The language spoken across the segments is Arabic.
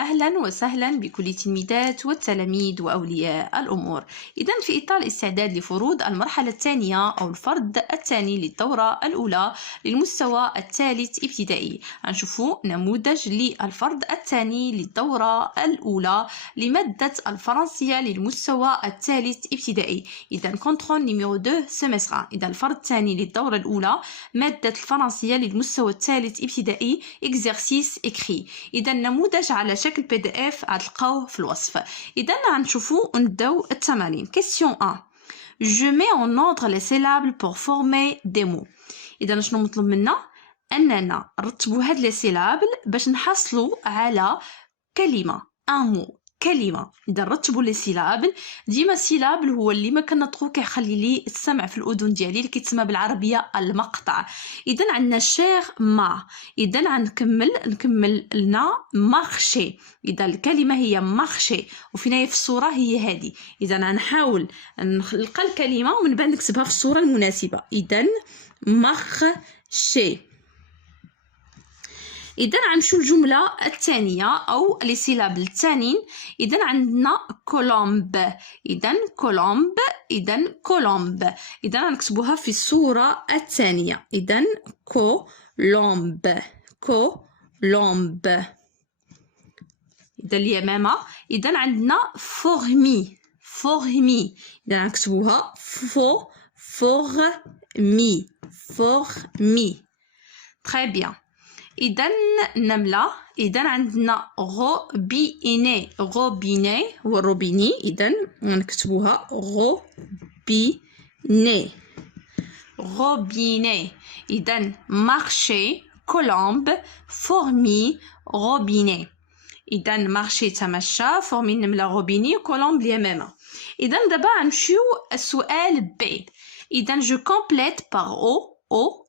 أهلا وسهلا بكل التلميذات والتلاميذ وأولياء الأمور. إذن في إطار الاستعداد لفروض المرحلة الثانية أو الفرض الثاني للدورة الأولى للمستوى الثالث ابتدائي، غنشوفوا نموذج للفرض الثاني للدورة الأولى لمادة الفرنسية للمستوى الثالث ابتدائي. إذن كونترول نيميرو 2 سيمستر 1. إذن الفرض الثاني للدورة الأولى مادة الفرنسية للمستوى الثالث ابتدائي exercice écrit. إذا نموذج على شكل PDF غتلقاوه في الوصف. إذا غنشوفوا ونبداو التمارين. Question 1. Je mets en ordre les syllabes pour former des mots. إذا شنو مطلوب منا؟ أننا نرتبوا هاد لي سيلابل باش نحصلوا على كلمة un mot. كلمة. إذا نرتبوا لي سيلابل، ديما السيلابل هو اللي ما كنطقو كيخلي لي السمع في الأذن ديالي، اللي كيتسمى بالعربية المقطع. إذا عندنا شير ما، إذا غنكمل لنا مارشي. إذا الكلمة هي مارشي وفينا هي في الصورة هي هذه. إذا غنحاول نلقى الكلمة ومن بعد نكتبها في الصورة المناسبة. إذا مارشي. إذا غنمشيو الجملة الثانية أو لي سيلابل الثانيين. إذا عندنا كولومب. إذا كولومب. إذا كولومب. إذا غنكتبوها في الصورة الثانية. إذا كولومب. كولومب. إذا اليمامة. إذا عندنا فورمي. فورمي. إذا غنكتبوها فورمي. فورمي. تري بيان. إذا نملة. إذا عندنا روبيني. روبيني هو الروبيني. إذا نكتبوها روبيني. روبيني. إذا مارشي كولومب فورمي روبيني. إذا مارشي تمشى، فورمي نملة، روبيني، كولومب اليمامة. إذا دابا غنمشيو السؤال ب. إذا جو كومبليت باغ او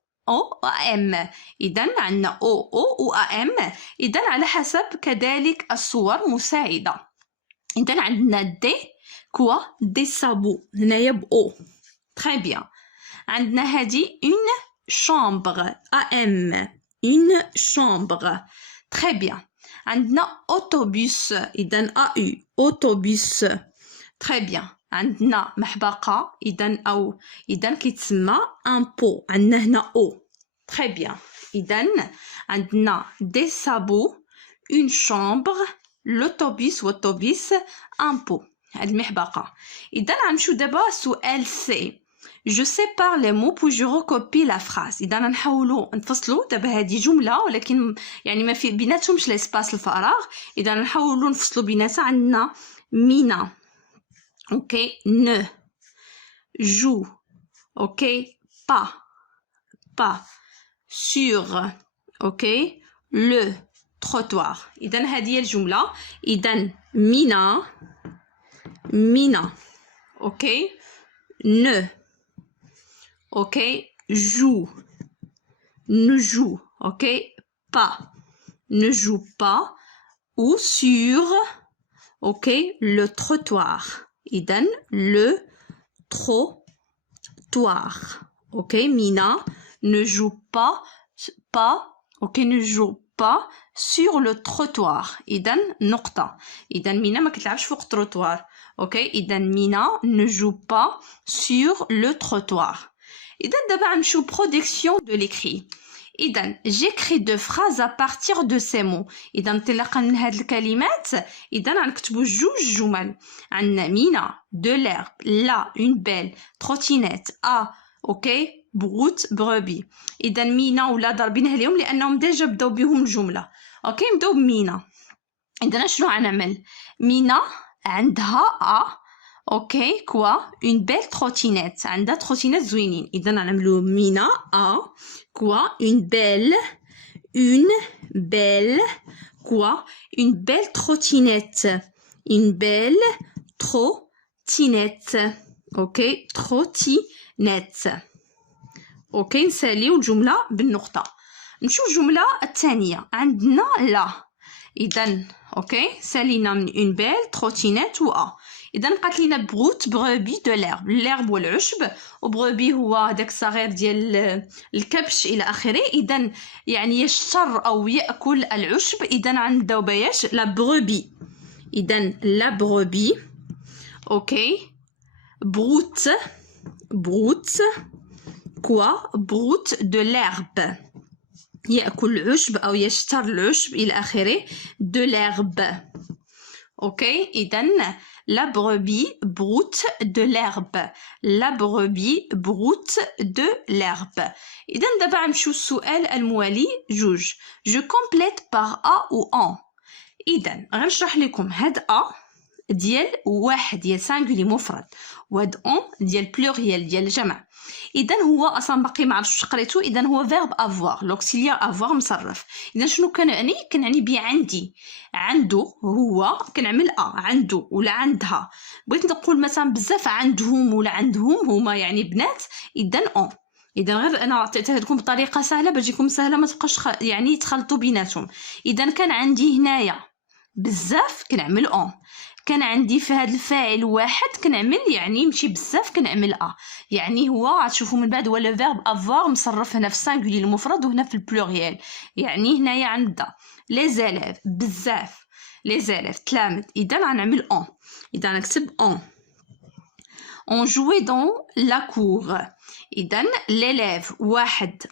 ام. إذا عندنا او و ام. إذا على حسب كذلك الصور مساعدة. إذا عندنا دي كوا دي سابو هنايا ب او. تري بيان. عندنا هذه اون شامبر ام. اون شامبر. تري بيان. عندنا اوتوبيس. إذا او اوتوبيس. تري بيان. عندنا محبقة. إذا كيتسمى ان بو. عندنا هنا او. تري بيان. إذا عندنا دي سابو، اون شامبر، لوتوبيس والطوبيس، ان بو. هاد المحبقة. إذا غنمشيو دابا سؤال سي. Je sépare les mots puis je recopie la phrase. إذا نحاولوا نفصلوا دابا هذه جملة ولكن يعني ما في بيناتهمش لاسباس الفراغ. إذا نحاولوا نفصلوا بيناتها. عندنا مينا. اوكي. ne joue. اوكي. pas sur. اوكي. le trottoir. إذا هذه هي الجملة. إذا مينا. اوكي. ne. اوكي. joue. ne joue. اوكي. pas. ne joue pas. ou sur. اوكي. le trottoir. إذا le trottoir. اوكي. مينا ne joue pas. اوكي. ne joue pas sur le trottoir. إذا نقطة. إذا مينا ما كتلعبش فوق التروتوار. اوكي. إذا مينا ne joue pas sur le trottoir. إذا دابا غنمشيو برودكسيون دو ليكري. إذا j'écris deux phrases à partir de ces mots. إذا انطلاقا من هاد الكلمات إذا غنكتبو جوج جمل. عندنا مينا de l'herbe، لا une belle، trottinette، اوكي، بغوت بغوبي. إذا مينا ولا ضربينها ليهم لأنهم ديجا بداو بهم الجملة. اوكي. نبداو بمينا. إذا شنو غنعمل؟ مينا عندها اوكي كوا اون بيل تروتينيت. عندها تروتينيت زوينين. اذا نعملو مينا كوا اون بيل كوا اون بيل تروتينيت. اون بيل تروتينيت. اوكي. تروتينيت. اوكي. نساليو الجملة بالنقطة. نمشيو الجملة الثانية. عندنا لا. إذا اوكي سالينا من اون بيل تروتينيت و ا. اذا قالت لينا بروت بروبي دو ليرب، الليرب والعشب، وبروبي هو هذاك الصغير ديال الكبش الى اخره. اذا يعني يشتر او ياكل العشب. اذا عندو باياش لا بروبي. اذا لا بروبي اوكي بروت بروت كوا بروت دو ليرب، يأكل العشب أو يشتر العشب إلى آخره. دو ليرب اوكي. إذن لا بروبي بروت دو ليرب، لا بروبي بروت دو ليرب. إذن دابا نمشيو السؤال الموالي جوج. جو كومبليت باغ أ و أن. إذن غنشرح لكم هاد أ ديال واحد ديال سانغولي مفرد، وهاد أن ديال بلوريال ديال الجمع. اذا هو اصلا باقي ما عرفتش قريتو. اذا هو فيرب افوار، لوكسيليير افوار مصرف. اذا شنو كنعني؟ كنعني بي عندي، عنده هو كنعمل عنده ولا عندها. بغيت نقول مثلا بزاف عندهم ولا عندهم هما يعني بنات. اذا اذا غير انا عطيتها لكم بطريقه سهله باش تجيكم سهله ما تبقاش يعني تخلطوا بيناتهم. اذا كان عندي هنايا بزاف كنعمل كان عندي في هذا الفاعل واحد كنعمل يعني ماشي بزاف كنعمل يعني هو غتشوفوا من بعد هو لو فيرب افوار مصرف هنا في السانغولي المفرد وهنا في البلوريال. يعني هنايا عندنا لي زيليف بزاف، لي زيليف تلامذ. اذا غنعمل اذا نكتب on jouait dans la cour. اذا l'élève واحد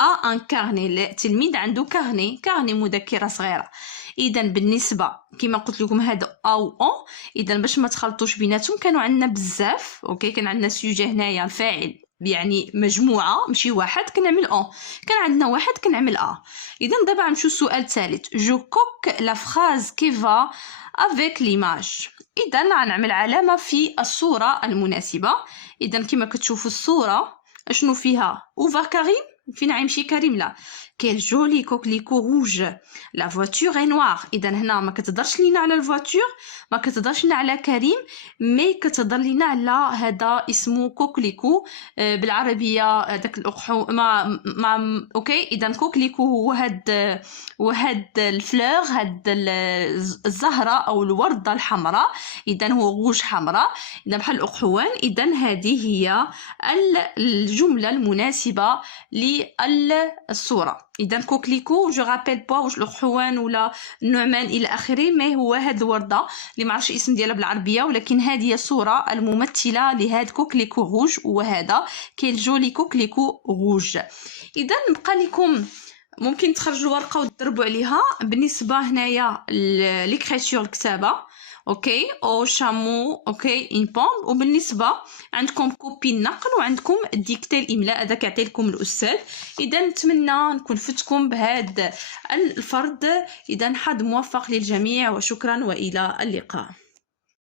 un carnet، التلميذ عنده كارني مذكره صغيره. اذا بالنسبه كما قلت لكم هذا او اذا باش ما تخلطوش بيناتهم كانوا عندنا بزاف. اوكي كان عندنا سوجي هنايا الفاعل يعني مجموعه ماشي واحد كنعمل كان عندنا واحد كنعمل اذا دابا غنمشيو السؤال الثالث. جو كوك لا فراز كي فا افيك ليماج. اذا غنعمل علامه في الصوره المناسبه. اذا كما كتشوفوا الصوره اشنو فيها؟ اوفا كريم فين غيمشي كريم؟ لا كيل جولي كوكليكو روج. لا فواتور اي نوار. اذا هنا ما كتهضرش لينا على الفواتور، ما كتهضرش لينا على كريم، مي كتهضر لينا على هذا اسمه كوكليكو بالعربيه داك الاقحو ما اوكي. اذا كوكليكو هو هاد الفلور، هاد الزهره او الورده الحمراء. اذا هو روج حمراء، اذا بحال الاقحوان. اذا هذه هي الجمله المناسبه للصوره. اذا كوكليكو جو رابيل با واش الاقحوان ولا النعمان الى اخره، ما هو هاد الورده اللي ما عرفتش الاسم ديالها بالعربيه، ولكن هذه هي الصوره الممثله لهاد كوكليكو روج، وهذا كيل جولي كوكليكو روج. اذا بقى لكم ممكن تخرجوا ورقه وتضربوا عليها بالنسبه هنايا ليكريسيور الكتابه. اوكي او شامو اوكي ان بومب. وبالنسبه عندكم كوبي النقل وعندكم ديكتي الاملاء، هذا كيعطي لكم الاستاذ. اذا نتمنى نكون فتكم بهذا الفرد. اذا حظ موفق للجميع وشكرا والى اللقاء.